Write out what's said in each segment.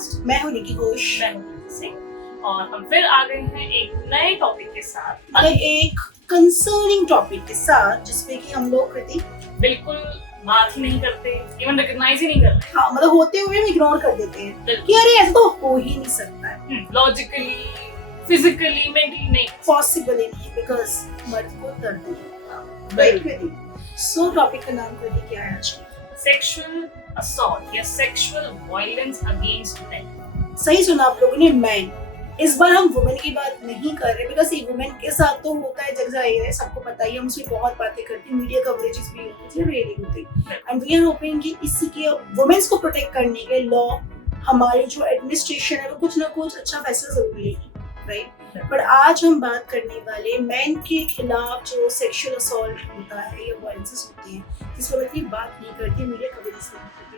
Podcast. मैं हूँ निकी घोष। मैं हूँ कीर्ति सिंह और हम फिर आ गए हैं एक नए टॉपिक के साथ, एक कंसर्निंग टॉपिक के साथ, जिसमें कि हम लोग कृति बिल्कुल बात ही नहीं करते, इवन रिकॉग्नाइज ही नहीं करते। हाँ, मतलब होते हुए हम इग्नोर कर देते हैं कि अरे ऐसा तो हो ही नहीं सकता है, लॉजिकली, फिजिकली, मेंटली नहीं पॉसिबल ही नहीं, बिकॉज मर्द को दर्द नहीं। राइट कृति? सो टॉपिक का नाम कृति क्या है आज? सेक्सुअल असॉल्ट या सेक्सुअल वायलेंस अगेंस्ट मेन। सही सुना आप लोगों ने, मैन। इस बार हम वुमेन की बात नहीं कर रहे, बिकॉज ये वुमेन के साथ तो होता है, जग जाहिर है, सबको पता ही है, हम उसमें बहुत बातें करते हैं, मीडिया कवरेजेस भी होती है, रियली होती है, एंड वी आर होपिंग कि इसी के वुमेन्स को प्रोटेक्ट करने के लॉ हमारी जो एडमिनिस्ट्रेशन है वो कुछ ना कुछ अच्छा फैसला जरूर लेगी, राइट? बट आज हम बात करने वाले मैन के खिलाफ जो सेक्सुअल असॉल्ट होता है या वायलेंसेस होती हैं, जिस पर इतनी बात नहीं करती, मीडिया कवरेज नहीं करती,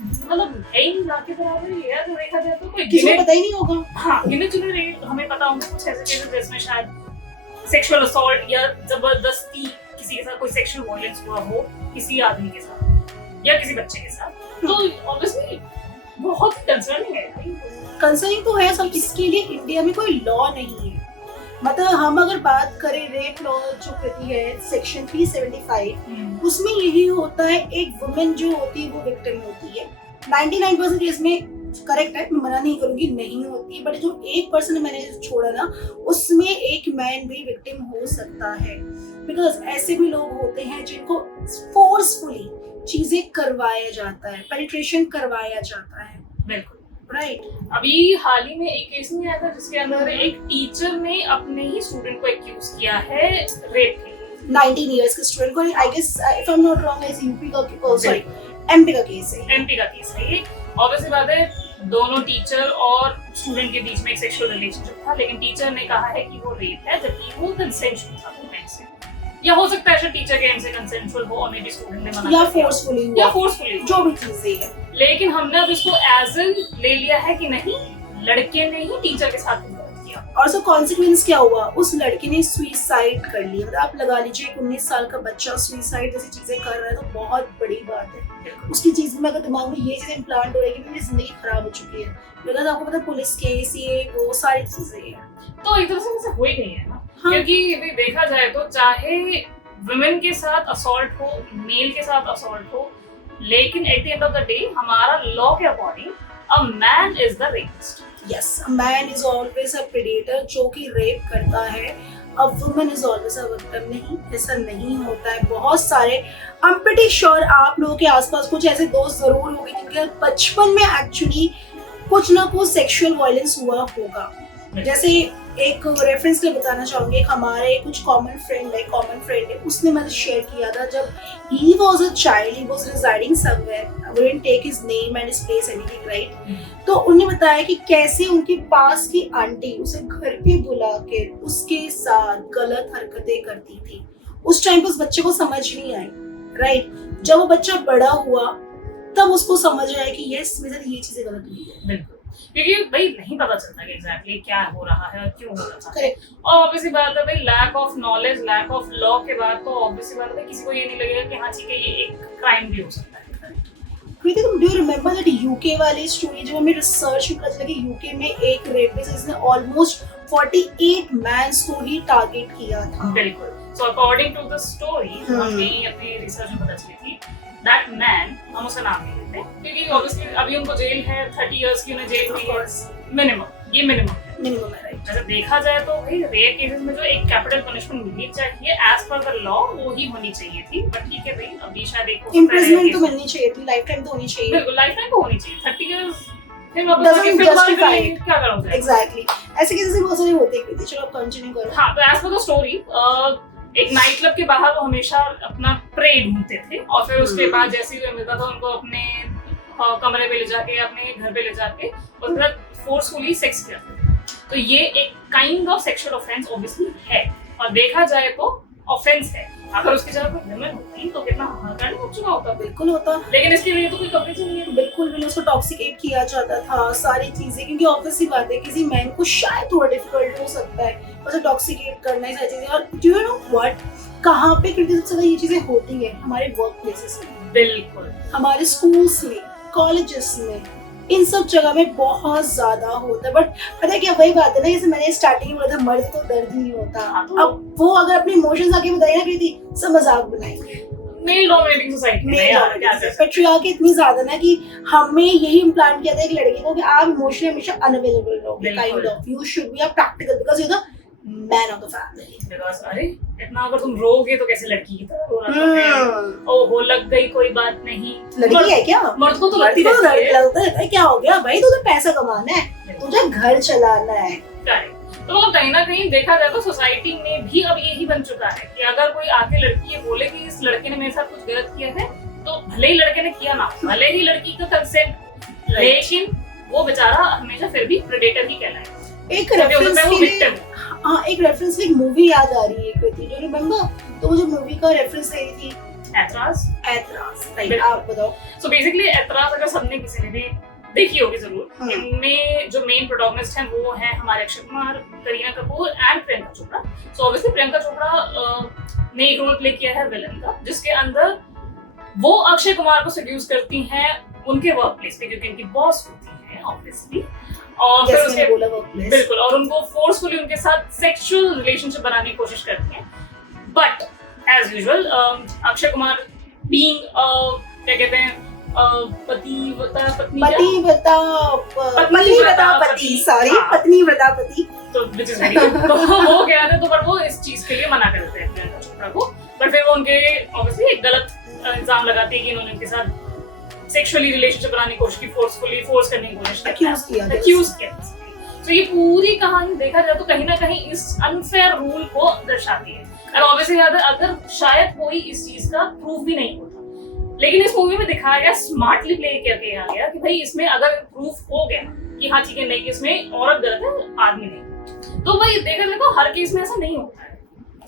मतलब है ही ना के बराबर ही है। तो देखा जाए तो कोई किसी को पता ही नहीं होगा। हाँ, गिने चुने रेट हमें पता होंगे कुछ ऐसे केसेस जिसमें शायद सेक्सुअल असॉल्ट या जबरदस्ती किसी के साथ कोई सेक्सुअल वायलेंस हुआ हो, किसी आदमी के साथ या किसी बच्चे के साथ, तो ऑब्वियसली बहुत कंसर्निंग है। कंसर्निंग तो है, सब इसके लिए इंडिया में कोई लॉ नहीं है। मतलब हम अगर बात करें रेप लॉ जो कहती है सेक्शन 375, उसमें यही होता है, एक वुमेन जो होती है वो विक्टिम होती है। 99% केस में करेक्ट है, मैं मना नहीं करूंगी नहीं होती, बट जो 1% मैंने छोड़ा ना, उसमें एक मैन भी विक्टिम हो सकता है, बिकॉज ऐसे भी लोग होते हैं जिनको फोर्सफुली चीजें करवाया जाता है, पेनिट्रेशन करवाया जाता है। बिल्कुल राइट। अभी हाल ही में एक केस नहीं आया था जिसके अंदर एक टीचर ने अपने ही स्टूडेंट को एक्यूज किया है रेप के। 19 इयर्स के स्टूडेंट को, I guess if I am not wrong, ऐसे यूपी का, सॉरी एमपी का केस है। एमपी का केस है ये। ऑब्वियसली बात है, दोनों टीचर और स्टूडेंट के बीच में एक सेक्सुअल रिलेशनशिप था, लेकिन टीचर ने कहा है कि वो रेप है, जबकि वो कंसेंशुअल था वुमेन से। या हो सकता है टीचर के एंड से कंसेंशुअल हो और मे बी स्टूडेंट ने मना या कर दिया फोर्सफुली जो भी चीजें है, लेकिन हमने अब इसको एज एन ले लिया है कि नहीं, लड़के ने ही टीचर के साथ किया। और सो कॉन्सिक्वेंस क्या हुआ, उस लड़के ने सुसाइड कर लिया। मतलब आप लगा लीजिए, एक 19 साल का बच्चा सुसाइड जैसी चीजें कर रहा है, तो बहुत बड़ी बात है। उसकी चीज में अगर दिमाग में ये चीजें इम्प्लांट हो रही है कि मेरी जिंदगी खराब हो चुकी है, बिकॉज आपको पता है पुलिस केस, ये वो सारी चीजें हैं, तो एक तरह से वैसे हो ही गई है ना। हाँ। क्योंकि अभी देखा जाए तो चाहे वुमेन के साथ असॉल्ट हो, मेल के साथ असॉल्ट हो, लेकिन at the end of the day हमारा लॉ के according a man is the rapist. Yes, a man is always a predator जो कि रेप करता है। A woman is always a victim. नहीं, ऐसा नहीं होता है। बहुत सारे, आई एम प्रीटी श्योर आप लोगों के आसपास कुछ ऐसे दोस्त जरूर होंगे जिनके बचपन में एक्चुअली कुछ ना कुछ सेक्सुअल वायलेंस हुआ होगा। जैसे एक रेफरेंस के बताना चाहूंगी, एक हमारे कुछ कॉमन फ्रेंड है, उसने मुझे शेयर किया था, जब he was a child, he was residing somewhere, I wouldn't take his name and his place anything, right? तो उन्होंने बताया कि कैसे उनके पास की आंटी उसे घर पे बुला के उसके साथ गलत हरकतें करती थी। उस टाइम पे उस बच्चे को समझ नहीं आई, राइट? जब वो बच्चा बड़ा हुआ तब उसको समझ आया कि यस, मेरे साथ ये चीजें गलत हुई है। बिल्कुल, क्योंकि भाई नहीं पता चलता कि एग्जैक्टली क्या हो रहा है और क्यों हो रहा है। और ऑब्वियसली बात है भाई, lack of knowledge, lack of law के बाद तो ऑब्वियसली बात है किसी को ये नहीं लगेगा कि हाँ ठीक है, ये एक क्राइम भी हो सकता है। कृति, तुम डू रिमेम्बर दैट यूके वाली स्टोरी, जब हमें रिसर्च में पता चला कि यूके में एक रेपिस्ट जिसने ऑलमोस्ट 48 मैन्स को ही टारगेट किया था। बिल्कुल। So according to the story, हमें अपनी रिसर्च में पता चली थी दैट मैन, हम उसका नाम नहीं लेते क्योंकि ऑब्वियसली अभी उनको जेल है 30 इयर्स की, उन्हें जेल हुई है मिनिमम, ये मिनिमम है, राइट? अगर देखा जाए तो भाई रेयर केसेस में जो एक कैपिटल पनिशमेंट मिलनी चाहिए एज पर द लॉ, वो ही होनी चाहिए थी। बट ठीक है भाई, अभी शायद एक इम्प्रिजनमेंट तो मिलनी चाहिए थी, लाइफ टाइम तो होनी चाहिए। बिल्कुल, लाइफ टाइम तो होनी चाहिए। 30 इयर्स फिर doesn't justify it. क्या करोगे? एग्जैक्टली, ऐसे केसेस बहुत सारे होते हैं। चलो आप कंटिन्यू करो। हाँ, तो एज पर द स्टोरी, एक नाइट क्लब के बाहर वो हमेशा अपना प्रे ढूंढते थे और फिर उसके बाद जैसे ही मिलता था उनको अपने कमरे पे ले जाके, अपने घर पे ले जाके और फिर फोर्सफुली सेक्स करते थे। तो ये एक kind of sexual offence obviously है, और देखा जाए तो ऑफेंस है। अगर उसकी जगह कोई वुमेन होती तो कितना हाहाकार हो चुका होता। बिल्कुल होता, लेकिन इसके लिए तो कोई कवरेज नहीं है। बिल्कुल भी उसको टॉक्सिकेट किया जाता था, सारी चीजें, क्योंकि ऑब्वियसली बात है किसी मैन को शायद थोड़ा डिफिकल्ट हो सकता है उसे टॉक्सिकेट करना, ये सारी चीजें। और डू यू नो व्हाट, कहाँ पे सबसे ज्यादा ये चीजें होती है? हमारे वर्क प्लेसेस में, बिल्कुल, हमारे स्कूल्स में, कॉलेजेस में, इन सब जगह में बहुत ज्यादा होता है। बट पता है क्या, वही बात है ना, जैसे मैंने स्टार्टिंग में बोला था मर्द को दर्द नहीं होता, हाँ, तो अब वो अगर अपने इमोशंस आके बताए ना कृति, सब मजाक बनाएंगे। मेल डोमिनेटिंग सोसाइटी में यार क्या कर सकते पेट्रियार्की इतनी ज्यादा ना कि हमें यही इम्प्लांट किया था एक लड़के को कि आप इमोशनली हमेशा अनअवेलेबल रहोगे, kind of you should be a practical because you the man of the family. Because अरे इतना अगर तुम रोगे तो कैसे लड़की की तरह रोना तो है। ओहो लग गई कोई बात नहीं, लड़की है क्या, मर्द को तो लगती मर्द को रहती है। लगता है क्या हो गया भाई, तुझे पैसा कमाना है, तुझे घर चलाना है। करेक्ट। तो मतलब कहीं ना कहीं देखा जाए तो सोसाइटी में भी अब यही बन चुका है कि अगर कोई आके लड़की ये बोले कि इस लड़के ने मेरे साथ कुछ गलत किया है, तो भले ही लड़के ने किया ना, भले ही लड़की का कंसेंट, लेकिन वो बेचारा हमेशा फिर भी प्रेडेटर ही कहलाएगा। एक क्योंकि हो रेफरेंस सकता है वो के लिए, victim है। हाँ एक रेफरेंस की एक मूवी याद आ रही है कृति, जो रिमेम्बर, तो वो जो मूवी का रेफरेंस दे रही थी ऐतराज। ऐतराज, राइट, आप बताओ। सो बेसिकली ऐतराज अगर सबने किसी ने भी देखी होगी जरूर। इनमें जो मेन प्रोटोगनिस्ट हैं वो है हमारे Akshay Kumar, Kareena Kapoor and Priyanka Chopra. So obviously Priyanka Chopra ने एक रोल प्ले किया है विलन का, जिसके अंदर वो अक्षय कुमार को सेड्यूस करती हैं उनके वर्क प्लेस पे, क्योंकि इनकी बॉस होती है ऑब्वियसली, और फिर उसके बिल्कुल, और उनको फोर्सफुली उनके साथ सेक्सुअल रिलेशनशिप बनाने की कोशिश करती हैं। But as usual Akshay Kumar being क्या कहते हैं पति, तो which is very good। तो वो क्या है, तो पर वो इस चीज के लिए मना कर देते हैं प्रियंका चोपड़ा को, बट फिर वो उनके ऑब्वियसली एक गलत इल्जाम लगाती है कि इन्होंने उनके साथ सेक्सुअली रिलेशनशिप बनाने की कोशिश की, फोर्सफुली फोर्स करने की कोशिश एक्यूज किया। तो ये पूरी कहानी देखा जाए तो कहीं ना कहीं इस अनफेयर रूल को दर्शाती है। और ऑब्वियसली अगर शायद कोई इस चीज का प्रूफ भी नहीं होता, लेकिन इस मूवी में दिखाया गया, स्मार्टली प्ले करके आ गया कि भाई इसमें अगर प्रूफ हो गया कि हाँ ठीक है, नहीं कि इसमें औरत गलत है आदमी नहीं, तो भाई देखा जाए तो हर केस में ऐसा नहीं होता है।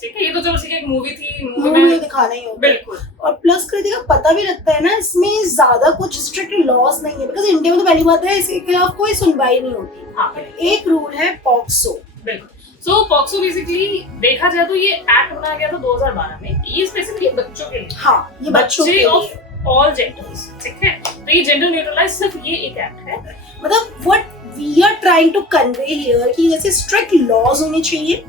ठीक है, ये तो चलो ठीक है एक मूवी थी, मूवी में दिखाना ही होता बिल्कुल। और प्लस कृति का पता भी लगता है ना, इसमें ज्यादा कुछ स्ट्रिक्ट लॉस नहीं है, बिकॉज इंडिया में तो पहली बात है इसके खिलाफ कोई सुनवाई नहीं होती। हाँ, एक रूल है पॉक्सो। बिल्कुल। सो पॉक्सो बेसिकली देखा जाए तो ये एक्ट बनाया गया था 2012 में। ये स्पेसिफिकली बच्चों के लिए, हाँ ये बच्चों के लिए, ऑफ ऑल जेंडर्स, ठीक है। तो ये जेंडर न्यूट्रलाइज सिर्फ ये एक एक्ट है। मतलब what we are trying to convey here कि जैसे स्ट्रिक्ट लॉज होने चाहिए,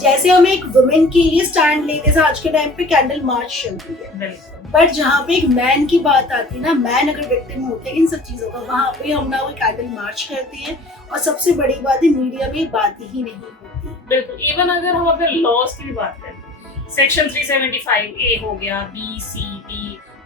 जैसे हम एक वुमेन के लिए स्टैंड लेते हैं, आज के टाइम पे कैंडल मार्च चलती है, बट जहाँ पे एक मैन की बात आती है ना, मैन अगर विक्टिम होते हैं इन सब चीजों का, वहाँ पे हम ना वो कैंडल मार्च करते हैं। और सबसे बड़ी बात है, मीडिया में बात ही नहीं होती। बिल्कुल। इवन अगर हम अपने लॉज की भी बात करें, सेक्शन 375A हो गया, B-C-D,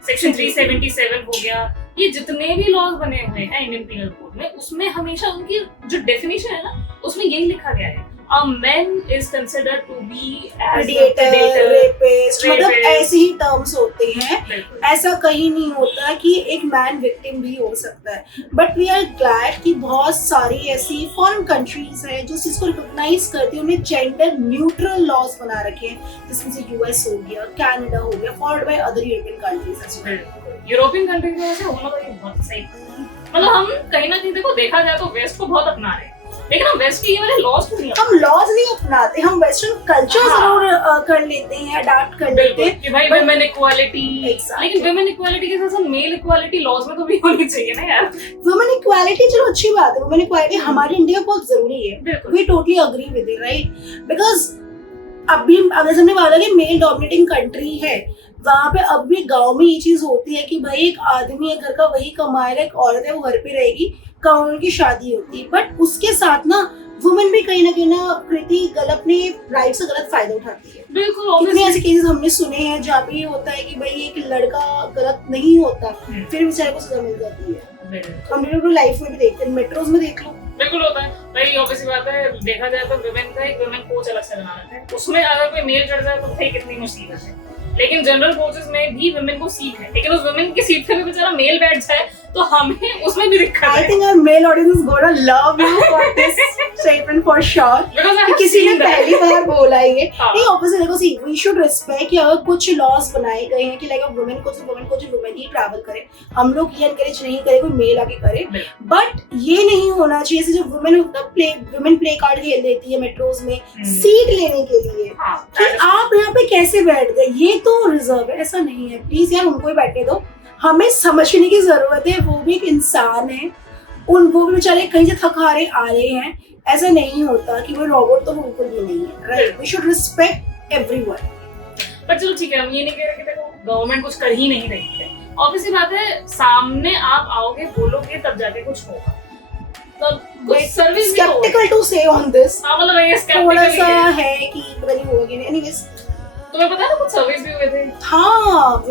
सेक्शन 377 हो गया, ये जितने भी लॉज बने हुए हैं इंडियन पीनल कोड में, उसमें हमेशा उनकी जो डेफिनेशन है ना, उसमें यही लिखा गया है, a man is considered to be as predator, rapist, मतलब ऐसे ही टर्म्स होते हैं। ऐसा कहीं नहीं होता कि एक मैन विक्टिम भी हो सकता है। बट वी आर ग्लैड कि बहुत सारी ऐसी फॉरेन कंट्रीज हैं जो इसको रिकॉग्नाइज करती हैं, उन्हें जेंडर न्यूट्रल लॉज बना रखे हैं, जिसमें से यूएस हो गया, कनाडा हो गया, followed by other European countries as well. European countries में ऐसे होना तो ये बहुत सही, मतलब हम कहीं ना कहीं देखो देखा जाए तो वेस्ट को बहुत अपना रहे हैं, लेकिन हम वेस्ट के ये वाले लॉज को नहीं, हम लॉज नहीं अपनाते, हम वेस्टर्न कल्चर जरूर कर लेते हैं, अडॉप्ट कर लेते हैं कि भाई वुमेन इक्वालिटी, लेकिन वुमेन इक्वालिटी के साथ मेल इक्वालिटी लॉज में तो भी होनी चाहिए ना यार। वुमेन इक्वालिटी चलो अच्छी बात है, वुमेन इक्वालिटी हमारे इंडिया में बहुत जरूरी है, we totally agree with it, right. Because अभी जैसे हमने बोला कि मेल डोमिनेटिंग कंट्री है, वहाँ पे अब भी गांव में ये चीज होती है कि भाई एक आदमी है घर का, वही कमाएगा, एक औरत है वो घर पे रहेगी, कब की शादी होती है। बट उसके साथ ना वुमेन भी कहीं ना कृति गलत अपने राइट से गलत फायदा उठाती है। बिल्कुल, कितने ऐसे केसेस हमने सुने हैं जहाँ पे ये होता है कि भाई एक लड़का गलत नहीं होता, फिर बेचारे को सजा मिल जाती है। हम लोग लाइफ में भी देखते हैं, मेट्रोज में देख लो, बिल्कुल होता है भाई। ऑब्वियसली बात है, देखा जाए तो वुमेन का एक वुमेन कोच अलग से बना रखा है, उसमें अगर कोई मेल चढ़ जाए तो भाई कितनी मुसीबत है। लेकिन जनरल कोचेस में भी वुमेन को सीट है, लेकिन उस वुमेन की सीट पे भी बेचारा मेल बैठ जाए तो हमें उसमें भी दिक्कत है। I think our male audience is gonna love you for this statement for sure. Because किसी ने पहली बार बोला ये। नहीं, ऑब्वियसली देखो, see, we should respect कि अगर कुछ लॉज बनाए गए हैं कि लाइक वुमेन को वुमेन ही ट्रैवल करे, हम लोग ये एनकरेज नहीं करे कोई मेल आके करे, बट ये नहीं होना चाहिए जैसे जो वुमेन प्ले कार्ड खेल देती है मेट्रोज में सीट लेने के लिए कि आप यहाँ पे कैसे बैठ गए, ये तो रिजर्व है, ऐसा नहीं है। प्लीज यार उनको ही बैठने दो, हमें समझने की जरूरत है, वो भी एक इंसान है, वो भी बेचारे कहीं से थक हारे आ रहे हैं, ऐसा नहीं होता कि वो रोबोट तो बिल्कुल भी नहीं है, right? We should respect everyone. पर चलो ठीक है, हम ये नहीं कह रहे कि देखो गवर्नमेंट कुछ कर ही नहीं रही है, ऑब्वियसली बात है, सामने आप आओगे बोलोगे तब जाके कुछ होगा, तब कुछ सर्विस भी होगा। स्केप्टिकल टू से ऑन दिस, हाँ मतलब ये थोड़ा सा स्केप्टिकल है कि पता नहीं होगा कि नहीं। एनीवेज, तुम्हें पता है ना कुछ सर्विस भी हुए थे। हाँ,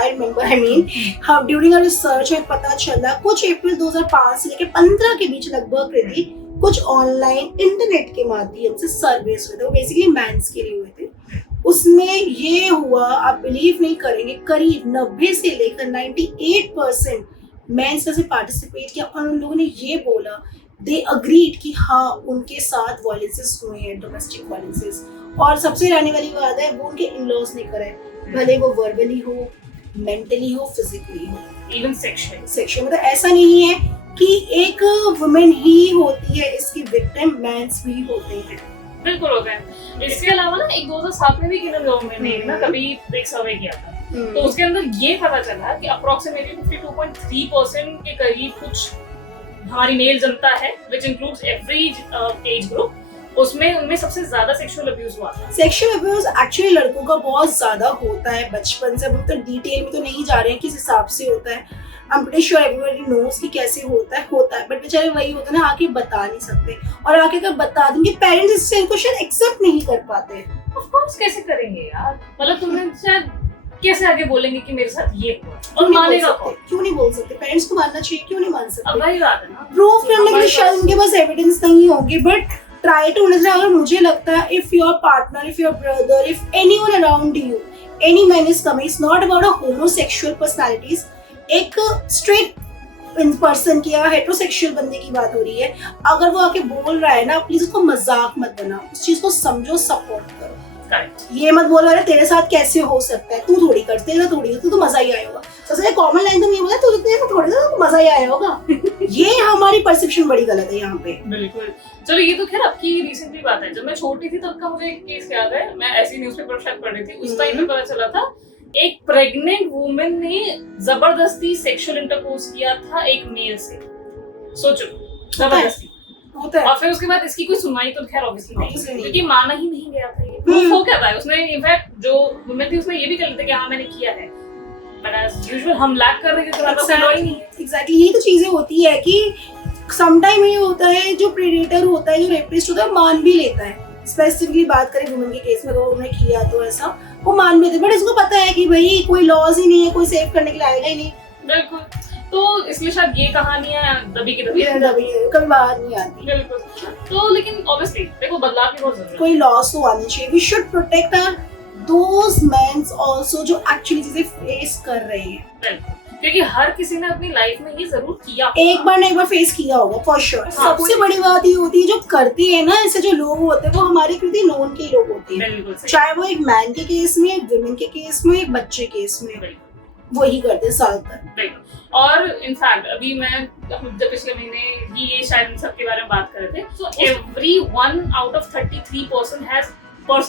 आई मीन हाँ, ड्यूरिंग आवर रिसर्च में पता चला कुछ अप्रैल 2005 से लेकर 15 के बीच लगभग कृति कुछ ऑनलाइन इंटरनेट के माध्यम से सर्विस हुए थे, वो बेसिकली मैंस के लिए हुए थे। उसमें ये हुआ, आप बिलीव नहीं करेंगे, करीब 90 से लेकर 98% मेंस ने पार्टिसिपेट किया और उन लोगों ने ये बोला, दे अग्रीड कि हाँ उनके साथ वायलेंसेस हुए हैं, डोमेस्टिक वायलेंसेस। और सबसे रहने वाली बात है, वो उनके इन-लॉज नहीं करे, भले वो वर्बली हो, मेंटली हो, फिजिकली हो, इवन सेक्सुअली। मतलब ऐसा नहीं है कि एक वुमेन ही होती है इसकी विक्टिम, मेंस भी होते हैं। बिल्कुल होता है। इसके अलावा ना एक 2007 में भी केंद्र गवर्नमेंट ने ना कभी एक सर्वे किया था, तो उसके अंदर ये पता चला कि अप्रोक्सीमेटली 52.3% के करीब कुछ हमारी मेल जनता है, which includes every age group, उसमें उनमें सबसे ज्यादा सेक्सुअल अब्यूज हुआ था। सेक्सुअल अब्यूज एक्चुअली लड़कों का बहुत ज्यादा होता है बचपन से, हम तो डिटेल में तो नहीं जा रहे हैं किस हिसाब से होता है। I am pretty sure everybody knows कि कैसे होता है, बट बेचारे वही होता है ना, आके बता नहीं सकते, और आके अगर बता देंगे पेरेंट्स इससे इनको शायद एक्सेप्ट नहीं कर पाते। ऑफ कोर्स कैसे करेंगे यार, मतलब तुम्हें शायद कैसे आगे बोलेंगे कि मेरे साथ ये हुआ, और मानेगा कौन? क्यों नहीं बोल सकते? पेरेंट्स को मानना चाहिए, क्यों नहीं मान सकते? अब वही बात है ना, प्रूफ करने के लिए शायद उनके पास एविडेंस नहीं होगी, बट ट्राई टू अंडरस्टैंड। अगर मुझे लगता है if your partner, if your brother, if anyone around you, any man is coming, it's not about a homosexual personalities, एक स्ट्रेट पर्सन की या हेटेरोसेक्सुअल बंदे की बात हो रही है, अगर वो आके बोल रहा है ना, प्लीज उसको मजाक मत बनाओ, उस चीज को समझो, सपोर्ट करो। ये मत बोलो अरे तेरे साथ कैसे हो सकता है, तू थोड़ी कर, तेरे साथ थोड़ी, तू तो मजा ही आया होगा। सबसे कॉमन लाइन तो ये बोला, तू तेरे साथ थोड़ी, तो मजा ही आया होगा। ये हमारी परसेप्शन बड़ी गलत है यहाँ पे। बिल्कुल। चलो ये तो खैर आपकी रिसेंटली बात है, जब मैं छोटी थी तब का मुझे एक केस याद है, मैं ऐसी न्यूज़पेपर शायद पढ़ रही थी, उस टाइम में पता चला था एक प्रेग्नेंट वुमेन ने जबरदस्ती सेक्सुअल इंटरकोर्स किया था एक मेल से। सोचो, जबरदस्ती होता है। और फिर उसके बाद इसकी कोई सुनवाई तो खैर ऑब्वियसली Obviously नहीं, नहीं। क्योंकि माना ही नहीं गया था। ये प्रूफ हो क्या था, उसने इनफैक्ट जो वुमेन थी उसने ये भी कर लिया था कि हाँ मैंने किया है, बट एज यूजुअल हम लैक कर रहे थे, तो फॉलो ही नहीं है। एग्जैक्टली यही तो चीजें होती है कि समटाइम ये होता है, जो प्रेडेटर होता है, जो रेपिस्ट होता है, मान भी लेता है। स्पेसिफिकली बात करें वुमेन के केस में, अगर उन्होंने किया तो ऐसा वो मान भी लेते, बट इसको पता है कि भाई कोई लॉज ही नहीं है, कोई सेव करने के लिए आएगा ही नहीं। बिल्कुल, तो इसलिए शायद ये कहानियां दबी की दबी रह कभी कभी बाहर नहीं आती। बिल्कुल। तो लेकिन ऑब्वियसली देखो बदलाव की बहुत जरूरत है। कोई लॉस तो आनी चाहिए। We should protect our those mens also जो एक्चुअली चीजें फेस कर रहे हैं। बिल्कुल, क्योंकि हर किसी ने अपनी लाइफ में ये जरूर किया, एक बार ना एक बार फेस किया होगा फॉर श्योर। हाँ, सबसे बड़ी बात ये होती है जो करते हैं ना, ऐसे जो लोग होते हैं वो हमारे कृति नॉन के लोग होते हैं, बिल्कुल सही। चाहे वो एक मैन के केस में, एक वुमेन के केस में, एक बच्चे केस में, बिल्कुल वही करते हैं ज्यादातर। बिल्कुल। और इनफैक्ट अभी मैं जब पिछले महीने ही ये शायद इन सब के बारे में बात कर रहे थे, so everyone out of 33%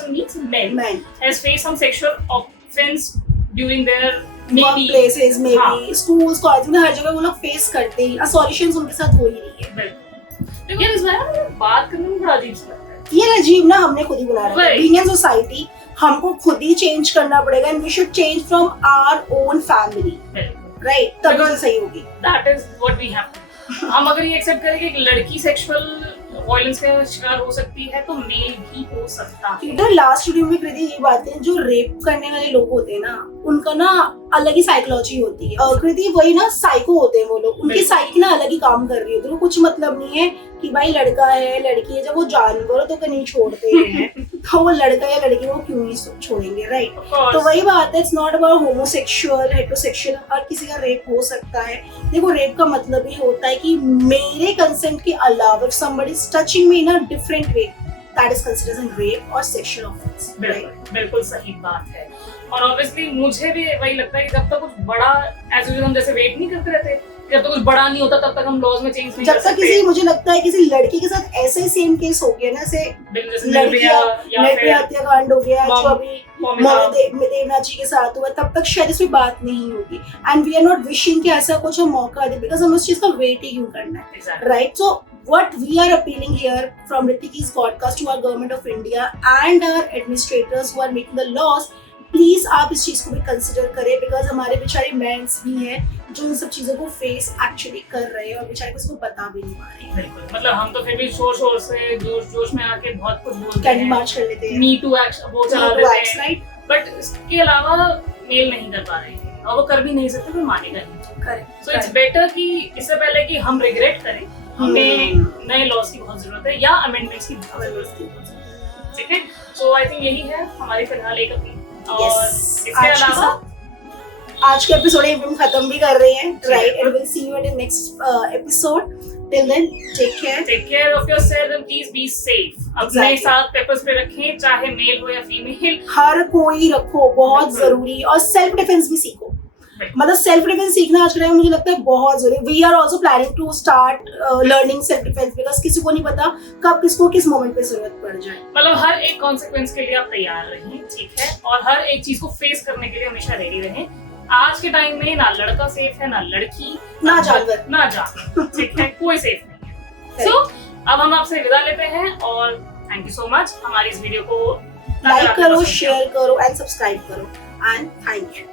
means men has faced some sexual offense during their work places में हाँ। भी, स्कूल्स, कॉलेज में, हर जगह वो लोग फेस करते हैं। सॉल्यूशंस उनके साथ हो ही नहीं है। बिल्कुल। लेकिन इस बारे में बात करने में बड़ा अजीब सा लगता है। ये अजीब ना हमने खुद ही बना रखा है। Right. बीइंग इन सोसाइटी हमको खुद ही चेंज करना पड़ेगा, and we should change from our own family, बिल्कुल, राइट? तभी तो सही होगी। That is what we have. हम अगर ये एक्सेप्ट करें कि एक लड़की सेक्सुअल वायलेंस का शिकार हो सकती है, तो मेल भी हो सकता है। तो लास्ट वीडियो में कृति ये बात है, जो रेप करने वाले लोग होते हैं ना, उनका ना अलग ही साइकोलॉजी होती है। कृति वही ना साइको होते हैं वो लोग, उनकी साइकी ना अलग ही काम कर रही होती है। कुछ मतलब नहीं है कि भाई लड़का है लड़की है, जब वो जानवर तो नहीं छोड़ते हैं तो वो लड़का या लड़की वो क्यों नहीं छोड़ेंगे, राइट? तो वही बात है, it's not about homosexual, heterosexual, हर किसी का रेप हो सकता है। देखो रेप का मतलब ही होता है कि मेरे कंसेंट के अलावा if somebody is touching me in a different way, that is considered as rape or sexual offense, right? बिल्कुल सही बात है। और ऑब्वियसली मुझे भी वही लगता है कि जब तक कुछ बड़ा एज यूजुअल हम जैसे वेट नहीं करते रहते, जब तक कुछ बड़ा नहीं होता तब तक हम लॉज में चेंज नहीं जब कर तक सकते। किसी, मुझे लगता है किसी लड़की के साथ ऐसे सेम केस हो गया ना, जैसे जैसे लड़कियां या निर्भया फिर हत्याकांड हो गया, जो अभी मोमिका। देवनाथ जी के साथ हुआ, तब तक शायद इसमें बात नहीं होगी। And we are not wishing कि ऐसा कुछ हम मौका दे, बिकॉज हम उस चीज का वेट ही क्यों करना है, Exactly. Right? So what we are appealing here from Ritiki's podcast to our government of India and our administrators who are making the laws, please आप इस चीज को भी कंसिडर करें, बिकॉज हमारे बेचारे मेंस भी हैं जो इन सब चीजों को फेस एक्चुअली कर रहे हैं और बेचारे किसी को बता भी नहीं पा रहे हैं। बिल्कुल, मतलब हम तो फिर भी शोर से जोश में आके बहुत कुछ बोलते कैंडी हैं, मार्च कर लेते हैं, मी टू एक्शन वो चला देते हैं, राइट? बट इसके अलावा मेल नहीं कर पा रहे हैं और वो कर भी नहीं सकते, कोई मानेगा नहीं। करेक्ट। सो इट्स बेटर कि इससे पहले कि हम रिग्रेट करें, हमें नए लॉज की बहुत जरूरत है या अमेंडमेंट्स की बहुत जरूरत है, ठीक है? सो आई थिंक यही है हमारी फिलहाल एक अपील। और इसके अलावा आज के एपिसोड हम खत्म भी कर रहे हैं, right? And will see you in the next episode. Till then take care of yourself and please be safe. अपने साथ पेपर्स पे रखें, चाहे मेल हो या फीमेल, हर कोई रखो, बहुत बिल्कुल। जरूरी। और सेल्फ डिफेंस भी सीखो, मतलब सेल्फ डिफेंस सीखना आज के टाइम में मुझे लगता है बहुत जरूरी। We are also planning to start learning self defence, because किसी को नहीं पता कब किसको किस मोमेंट पे जरूरत पड़ जाए। मतलब हर एक कॉन्सिक्वेंस के लिए आप तैयार रहें, ठीक है? और हर एक चीज को फेस करने के लिए हमेशा रेडी रहें। आज के टाइम में ना लड़का सेफ है, ना लड़की, ना जानवर, ठीक है? कोई सेफ नहीं है। सो अब हम आपसे विदा लेते हैं और थैंक यू सो मच। हमारी इस वीडियो को लाइक करो, शेयर करो एंड सब्सक्राइब करो, एंड थैंक यू।